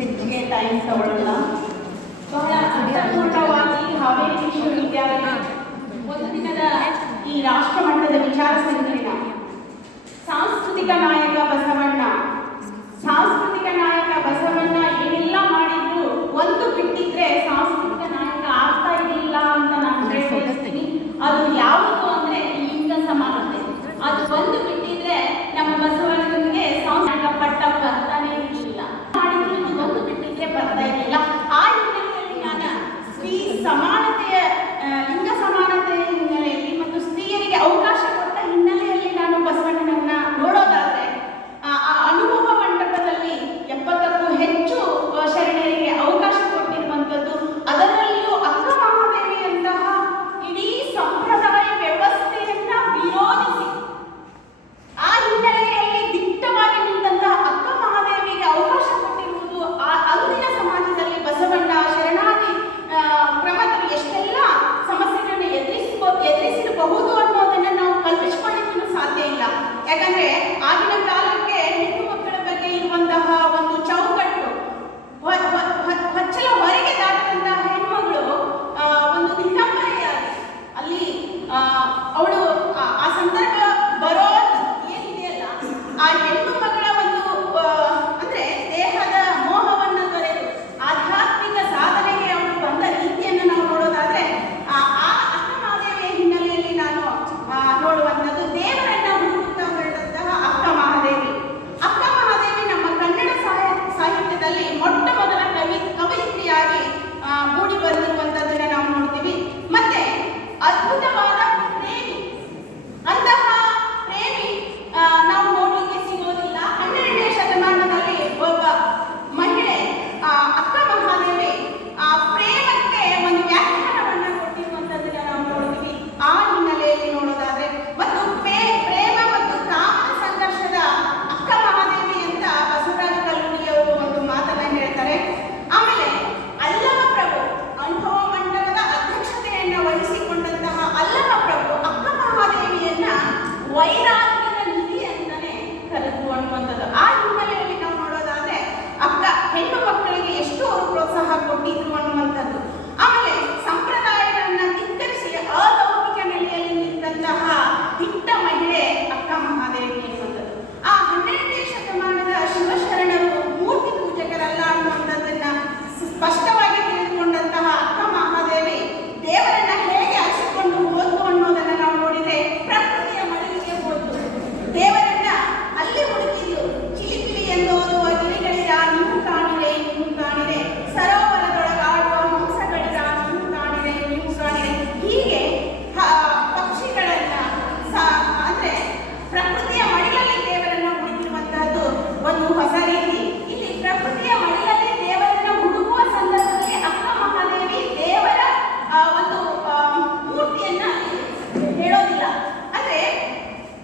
ಹೆಚ್ಚಿಗೆ ಟೈಮ್ ತಗೊಳ್ಳಲ್ಲ. ಬಹಳ ಅರ್ಥಪೂರ್ಣವಾಗಿ ಹಾವೇರಿ ವಿಶ್ವವಿದ್ಯಾಲಯ ಒಂದು ದಿನದ ಈ ರಾಷ್ಟ್ರ ಮಟ್ಟದ ವಿಚಾರ ಸಂಕಿರಣ ಸಾಂಸ್ಕೃತಿಕ ನಾಯಕ ಬಸವಣ್ಣ ಏನೆಲ್ಲ ಮಾಡಿದ್ರು ಒಂದು ಬಿಟ್ಟಿದ್ರೆ ಸಾಂಸ್ಕೃತಿಕ ನಾಯಕ ಆಗ್ತಾ ಇರಲಿಲ್ಲ ಅಂತ ನಾನು ಹೇಳ್ತೀನಿ. ಅದು ಯಾವುದು ಅಂದ್ರೆ ಲಿಂಗ ಸಮಾನತೆ. ಅದು ಒಂದು ಬಿಟ್ಟಿದ್ರೆ ನಮ್ಮ ಬಸವಣ್ಣನಿಗೆ ಸಾಂಸ್ಕೃತಿಕ ಪಟ್ಟ ಬರ್ತಾನೆ ಇರಲಿಲ್ಲ. ಮಾಡಿದ್ರು ಒಂದು ಬಿಟ್ಟಿದ್ರೆ ಬರ್ತಾ ಇರಲಿಲ್ಲ. ಆ ಹಿನ್ನೆಲೆಯಲ್ಲಿ ನಾನು ಸ್ತ್ರೀ ಸಮಾನತೆಯ ಲಿಂಗ ಸಮಾನತೆಯ ಹಿನ್ನೆಲೆಯಲ್ಲಿ ಮತ್ತು ಸ್ತ್ರೀಯರಿಗೆ ಅವಕಾಶ ಕೊಟ್ಟ ಹಿನ್ನೆಲೆಯಲ್ಲಿ ನಾನು ಬಸವಣ್ಣನನ್ನ ನೋಡೋದಾದ್ರೆ ಆ ಅನುಭವ ಮಂಟಪದಲ್ಲಿ 70ಕ್ಕೂ ಹೆಚ್ಚು ಶರಣರಿಗೆ ಅವಕಾಶ ಕೊಟ್ಟಿರುವಂಥದ್ದು, ಅದರಲ್ಲಿಯೂ ಅಕ್ಕ ಮಹಾದೇವಿಯಂತಹ ಇಡೀ ಸಂಪ್ರದಾಯ ವ್ಯವಸ್ಥೆಯನ್ನ ವಿರೋಧಿಸಿ ಆ ಹಿನ್ನೆಲೆಯಲ್ಲಿ ದಿಟ್ಟವಾಗಿ ನಿಂತಹ ಅಕ್ಕ ಮಹಾದೇವಿಗೆ ಅವಕಾಶ ಕೊಟ್ಟಿರುವುದು ಅಂದಿನ ಸಮಾಜದಲ್ಲಿ ಬಸವಣ್ಣ ಶರಣಾದಿ ಕ್ರಮದಲ್ಲಿ ಎಷ್ಟೆಲ್ಲ ಸಮಸ್ಯೆಗಳನ್ನು ಎದುರಿಸಬಹುದು ಅನ್ನೋದನ್ನ ನಾವು ಕಲ್ಪಿಸಿಕೊಳ್ಳಿಕ್ಕೂ ಸಾಧ್ಯ ಇಲ್ಲ. ಯಾಕಂದ್ರೆ ಆಗಿನ ಕಾಲಕ್ಕೆ ಹೆಣ್ಣು ಮಕ್ಕಳ ಬಗ್ಗೆ ಇರುವಂತಹ ಒಂದು ಚೌಕಟ್ಟು ಹೊಚ್ಚಲ ಹೊರಗೆ ದಾಟದಂತಹ ಹೆಣ್ಮಗಳು ಒಂದು ವಿಡಂಬನೆಯಾಗಿ ಅಲ್ಲಿ ಅವಳು ಆ ಸಂದರ್ಭ ಬರೋ ಏನಿದೆಯಲ್ಲ ಆ ಹೆಣ್ಣು ಮಗಳ ಒಂದು ಅಂದ್ರೆ ದೇಹದ ಮೋಹವನ್ನು ತೊರೆದು ಆಧ್ಯಾತ್ಮಿಕ ಸಾಧನೆಗೆ ಅವಳು ಬಂದ ರೀತಿಯನ್ನು ನಾವು ನೋಡೋದಾದ್ರೆ ಆ ಅಕ್ಕ ಮಹಾದೇವಿಯ ಹಿನ್ನೆಲೆಯಲ್ಲಿ ನಾನು ನೋಡುವಂಥದ್ದು ದೇವರನ್ನ ಹುಡುಕುತ್ತಾ ಹೊರಟಂತಹ ಅಕ್ಕ ಮಹಾದೇವಿ. ಅಕ್ಕ ಮಹಾದೇವಿ ನಮ್ಮ ಕನ್ನಡ ಸಾಹಿತ್ಯದಲ್ಲಿ ಮೊಟ್ಟ ಮೊದಲ ಕವಯಿತ್ರಿಯಾಗಿ ಮೂಡಿ ಬಂದಿರುವಂಥದ್ದನ್ನ ನಾವು ನೋಡ್ತೀವಿ. ಮತ್ತೆ ಅದ್ಭುತವಾದ ಪ್ರೇಮಿ, ಅಂತಹ ಪ್ರೇಮಿ ನಾವು ನೋಡಲಿಕ್ಕೆ ಸಿಗೋದಿಲ್ಲ. 12ನೇ ಶತಮಾನದಲ್ಲಿ ಒಬ್ಬ ಮಹಿಳೆ ಅಕ್ಕ ಮಹಾದೇವಿ ಆ ಪ್ರೇಮಕ್ಕೆ ಒಂದು ವ್ಯಾಖ್ಯಾನವನ್ನ ಕೊಟ್ಟಿರುವಂಥದ್ದನ್ನ ನಾವು ನೋಡ್ತೀವಿ. ಆ ಹಿನ್ನೆಲೆಯಲ್ಲಿ ನೋಡೋದಾದ್ರೆ ಮತ್ತು ಪ್ರೇಮ ಮತ್ತು ಕಾಮನ ಸಂಘರ್ಷದ ಅಕ್ಕ ಮಹಾದೇವಿ ಅಂತ ಬಸವರಾಜ ಕಲ್ಲೂರಿಯವರು ಒಂದು ಮಾತನ್ನ ಹೇಳ್ತಾರೆ. ಆಮೇಲೆ ಅಲ್ಲಮ ಪ್ರಭು ಅನುಭವ ಮಂಟಪದ ಅಧ್ಯಕ್ಷತೆಯನ್ನ ವಹಿಸಿಕೊಂಡಂತಹ ಅಲ್ಲಮ ಪ್ರಭು ಅಕ್ಕ ಮಹಾದೇವಿಯನ್ನ ವೈರಾಗ್ಯದ ನಿಧಿ ಅಂತಾನೆ ಕರೆದು ಅನ್ನುವಂಥದ್ದು. ಆ ಹಿನ್ನೆಲೆಯಲ್ಲಿ ನಾವು ನೋಡೋದಾದ್ರೆ ಅಕ್ಕ ಹೆಣ್ಣು ಮಕ್ಕಳಿಗೆ ಎಷ್ಟು ಅವರು ಪ್ರೋತ್ಸಾಹ ಕೊಟ್ಟಿದ್ರು ಅನ್ನುವಂಥದ್ದು. ಆಮೇಲೆ ಸಂಪ್ರದಾಯಗಳನ್ನ ಧಿಕ್ಕರಿಸಿ ಅಲೌಕಿಕ ನೆಲೆಯಲ್ಲಿ ನಿಂತಹ ದಿಟ್ಟ ಮಹಿಳೆ ಅಕ್ಕ ಮಹಾದೇವಿ ಎನ್ನುವಂಥದ್ದು. ಆ 12ನೇ ಶತಮಾನದ ಶಿವಶರಣರು ಮೂರ್ತಿ ಪೂಜಕರಲ್ಲ ಅನ್ನುವಂಥದ್ದನ್ನ ಸ್ಪಷ್ಟವಾಗಿ ತಿಳಿದುಕೊಂಡಂತಹ ಅಕ್ಕ ಮಹಾದೇವಿ ದೇವರನ್ನ ಹೇಗೆ ಅರಿಸಿಕೊಂಡು ಹೋದ್ಲು ಅನ್ನೋದನ್ನ ನಾವು ನೋಡಿದ್ರೆ ಪ್ರಕೃತಿಯ ಮಡಿಲಿಗೆ ಹೋದ್ಲು. ದೇವರನ್ನ ಅಲ್ಲಿ ಹುಡುಕಿದ್ಲು. ಚಿಲಿಪಿಲಿ ಎಂದೋರುವ ಗಿಳಿಗಳಿರ ನೀವು ಕಾಣಿರೆ ಸರೋವರದೊಳಗಾಡುವ ಹಂಸಗಳಿರ ನೀವು ಕಾಣಿರೆ ಹೀಗೆ ಪಕ್ಷಿಗಳನ್ನ ಅಂದ್ರೆ ಪ್ರಕೃತಿಯ ಮಡಿಲಲ್ಲಿ ದೇವರನ್ನ ಹುಡುಕಿರುವಂತಹದ್ದು ಒಂದು ಹೊಸ ರೀತಿ. ಇಲ್ಲಿ ಪ್ರಕೃತಿಯ ಮಡಿಲಲ್ಲಿ ದೇವರನ್ನ ಹುಡುಕುವ ಸಂದರ್ಭದಲ್ಲಿ ಅಕ್ಕ ಮಹಾದೇವಿ ದೇವರ ಒಂದು ಮೂರ್ತಿಯನ್ನ ಹೇಳೋದಿಲ್ಲ. ಅಂದ್ರೆ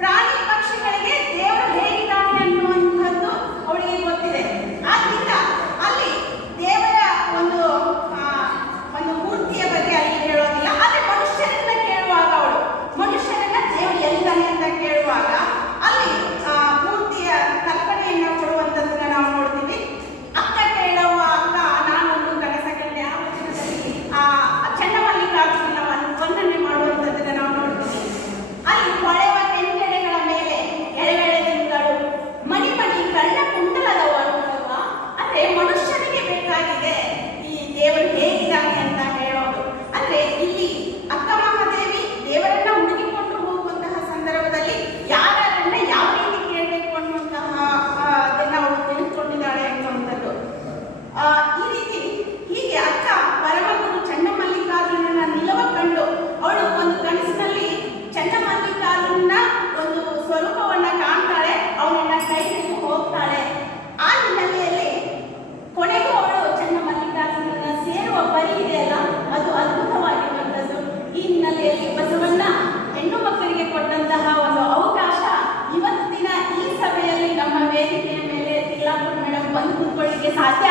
ಪ್ರಾಣಿ ಪಕ್ಷಿಗಳಿಗೆ ದೇವರು ಹೇಗಿದ್ದಾನೆ ಅನ್ನುವಂಥದ್ದು ಅವಳಿಗೆ ಗೊತ್ತಿದೆ. ಆದ್ರಿಂದ ಅಲ್ಲಿ ದೇವರ ಒಂದು ಮೂರ್ತಿಯ ಬಗ್ಗೆ ಅಲ್ಲಿ ಹೇಳೋದಿಲ್ಲ. ಆದ್ರೆ ಮನುಷ್ಯರನ್ನ ಕೇಳುವಾಗ ಅವಳು ಮನುಷ್ಯರನ್ನ ದೇವರು ಎಲ್ಲಿದ್ದಾನೆ ಅಂತ ಕೇಳುವಾಗ ಅಲ್ಲಿ ಮೂರ್ತಿಯ ಕಲ್ಪನೆಯನ್ನ ಕೊಡುವಂಥದ್ದನ್ನ ನಾವು ನೋಡ್ತೀವಿ. ಅಕ್ಕ ಕೇಳವ್ವ ಅಕ್ಕ ನಾನೊಂದು ಕನಸ ಕಂಡೆ ಆ ವಚನದಲ್ಲಿ ಚನ್ನಮಲ್ಲಿಕಾರ್ಜುನ ವರ್ಣನೆ ಮಾಡುವಂಥದ್ದನ್ನ ನಾವು ನೋಡ್ತೀವಿ. ಅಲ್ಲಿ ಹೊಳೆವ ಕೆಂಜೆಡೆಗಳ ಮೇಲೆ ಎಳೆಗಳು ಮಣಿ ಕರ್ಣ ಕುಂಡಲದವರು ಅಂದ್ರೆ ಮನುಷ್ಯನಿಗೆ ಬೇಕಾಗಿದೆ ಈ ದೇವರು ಹೇಗಿದ್ದಾನೆ ಅಂತ ಹೇಳೋದು. ಅಂದ್ರೆ ಇಲ್ಲಿ ಅಕ್ಕ ಮಹಾದೇವಿ ದೇವರನ್ನ ಹುಡುಕಿಕೊಂಡು ಹೋಗುವಂತಹ ಸಂದರ್ಭದಲ್ಲಿ ಯಾರನ್ನ ಯಾವ ರೀತಿ ಕೇಳಬೇಕು ಅನ್ನುವಂತಹ ಅದನ್ನ ಅವಳು ತಿಳಿದುಕೊಂಡಿದ್ದಾಳೆ ಅನ್ನುವಂಥದ್ದು. ಈ ರೀತಿ ಹೀಗೆ ಅಕ್ಕ ಪರಮಗುರು ಚನ್ನಮಲ್ಲಿಕಾರ್ಜುನನ ನಿಲುವ ಕಂಡು ಅವಳು ಒಂದು ಕನಸಿನಲ್ಲಿ ಚನ್ನಮಲ್ಲಿಕಾರ್ಜುನ ಒಂದು ಸ್ವರೂಪವನ್ನ ಕಾಣ್ತಾಳೆ. ಅವನನ್ನ ಕೈ ಹಿಡಿದು ಹೋಗ್ತಾಳೆ. ಆ ಹಿನ್ನೆಲೆಯಲ್ಲಿ ಕೊನೆಗೂ ಅವಳು ಚನ್ನಮಲ್ಲಿಕಾರ್ಜುನನ ಸೇರುವ ಪರಿ ಇದೆಯಲ್ಲ ಅದು ಅದ್ಭುತವಾಗಿರುವಂಥದ್ದು. ಈ ಹಿನ್ನೆಲೆಯಲ್ಲಿ ಬಸವಣ್ಣ ಹೆಣ್ಣು ಮಕ್ಕಳಿಗೆ ಕೊಟ್ಟಂತಹ ಒಂದು ಅವಕಾಶ ಇವತ್ತಿನ ಈ ಸಭೆಯಲ್ಲಿ ನಮ್ಮ ವೇದಿಕೆಯ ಮೇಲೆ ತಿಲ್ಲಾಪುರ ಮೇಡಮ್ ಬಂದು ಕೂತ್ಕೊಳ್ಳಿಕ್ಕೆ ಸಾಧ್ಯ